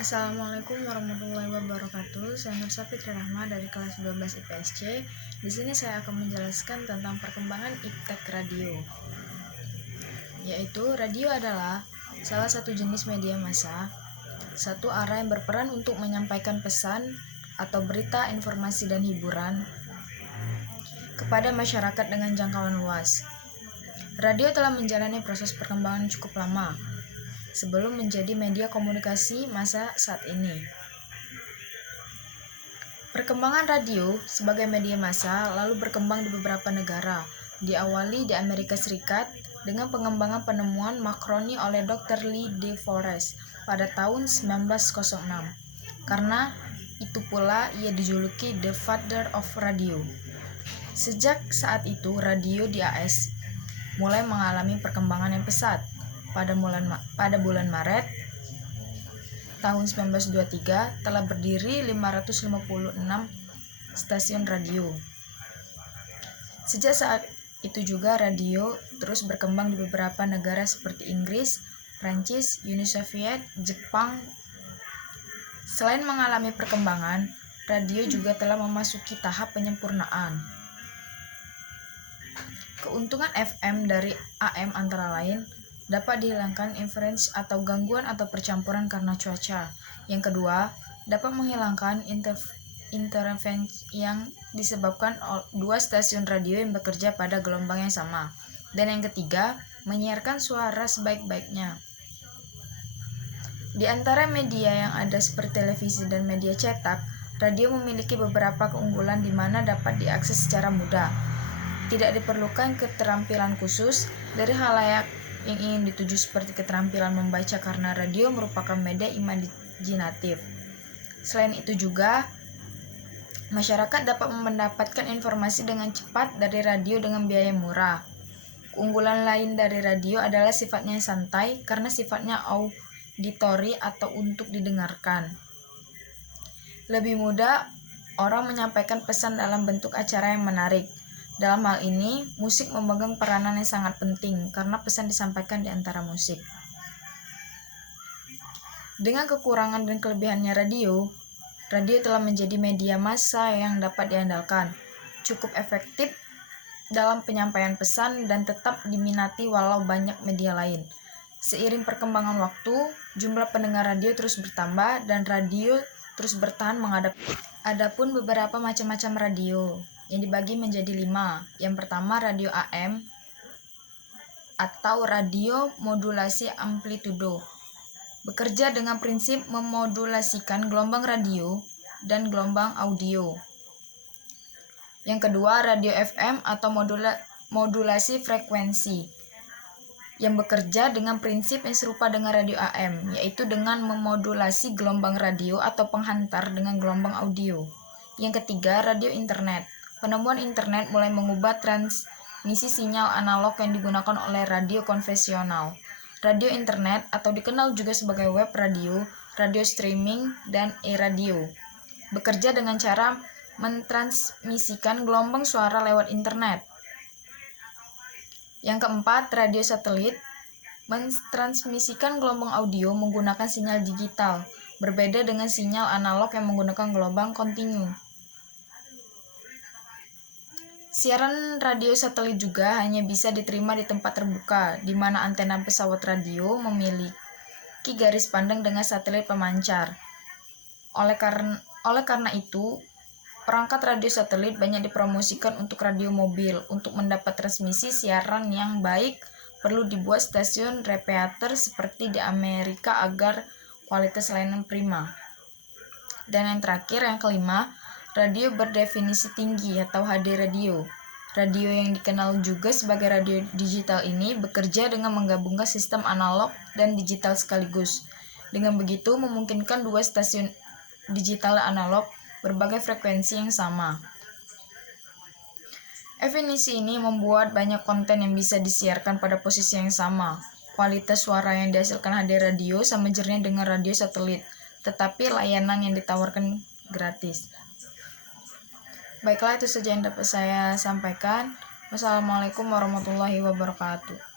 Assalamualaikum warahmatullahi wabarakatuh. Saya Nur Fitri Rahma dari kelas 12 IPSC. Di sini saya akan menjelaskan tentang perkembangan iptek radio. Yaitu radio adalah salah satu jenis media massa, satu arah yang berperan untuk menyampaikan pesan atau berita, informasi dan hiburan kepada masyarakat dengan jangkauan luas. Radio telah menjalani proses perkembangan cukup lama sebelum menjadi media komunikasi masa saat ini. Perkembangan radio sebagai media massa lalu berkembang di beberapa negara, diawali di Amerika Serikat dengan pengembangan penemuan makroni oleh Dr. Lee De Forest pada tahun 1906. Karena itu pula ia dijuluki The Father of Radio. Sejak saat itu, radio di AS mulai mengalami perkembangan yang pesat. Pada bulan Maret tahun 1923 telah berdiri 556 stasiun radio. Sejak saat itu juga radio terus berkembang di beberapa negara seperti Inggris, Prancis, Uni Soviet, Jepang. Selain mengalami perkembangan, radio juga telah memasuki tahap penyempurnaan. Keuntungan FM dari AM antara lain dapat dihilangkan interference atau gangguan atau percampuran karena cuaca. Yang kedua, dapat menghilangkan interferensi yang disebabkan dua stasiun radio yang bekerja pada gelombang yang sama. Dan yang ketiga, menyiarkan suara sebaik-baiknya. Di antara media yang ada seperti televisi dan media cetak, radio memiliki beberapa keunggulan di mana dapat diakses secara mudah. Tidak diperlukan keterampilan khusus dari khalayak yang ingin dituju seperti keterampilan membaca karena radio merupakan media imajinatif. Selain itu juga, masyarakat dapat mendapatkan informasi dengan cepat dari radio dengan biaya murah. Keunggulan lain dari radio adalah sifatnya santai karena sifatnya auditori atau untuk didengarkan. Lebih mudah orang menyampaikan pesan dalam bentuk acara yang menarik. Dalam hal ini, musik memegang peranan yang sangat penting karena pesan disampaikan di antara musik. Dengan kekurangan dan kelebihannya radio telah menjadi media massa yang dapat diandalkan, cukup efektif dalam penyampaian pesan dan tetap diminati walau banyak media lain. Seiring perkembangan waktu, jumlah pendengar radio terus bertambah dan radio terus bertahan menghadapi. Adapun beberapa macam-macam radio yang dibagi menjadi 5. Yang pertama, radio AM atau radio modulasi amplitudo. Bekerja dengan prinsip memodulasikan gelombang radio dan gelombang audio. Yang kedua, radio FM atau modulasi frekuensi, yang bekerja dengan prinsip yang serupa dengan radio AM, yaitu dengan memodulasi gelombang radio atau penghantar dengan gelombang audio. Yang ketiga, radio internet. Penemuan internet mulai mengubah transmisi sinyal analog yang digunakan oleh radio konvensional. Radio internet atau dikenal juga sebagai web radio, radio streaming, dan e-radio bekerja dengan cara mentransmisikan gelombang suara lewat internet. Yang keempat, radio satelit mentransmisikan gelombang audio menggunakan sinyal digital, berbeda dengan sinyal analog yang menggunakan gelombang kontinu. Siaran radio satelit juga hanya bisa diterima di tempat terbuka, di mana antena pesawat radio memiliki garis pandang dengan satelit pemancar. Oleh karena itu, perangkat radio satelit banyak dipromosikan untuk radio mobil. Untuk mendapat transmisi siaran yang baik, perlu dibuat stasiun repeater seperti di Amerika agar kualitas layanan prima. Dan yang terakhir, yang kelima, radio berdefinisi tinggi atau HD radio. Radio yang dikenal juga sebagai radio digital ini bekerja dengan menggabungkan sistem analog dan digital sekaligus. Dengan begitu memungkinkan dua stasiun digital dan analog berbagai frekuensi yang sama. Definisi ini membuat banyak konten yang bisa disiarkan pada posisi yang sama. Kualitas suara yang dihasilkan HD radio sama jernih dengan radio satelit, tetapi layanan yang ditawarkan gratis. Baiklah, itu saja yang dapat saya sampaikan. Wassalamualaikum warahmatullahi wabarakatuh.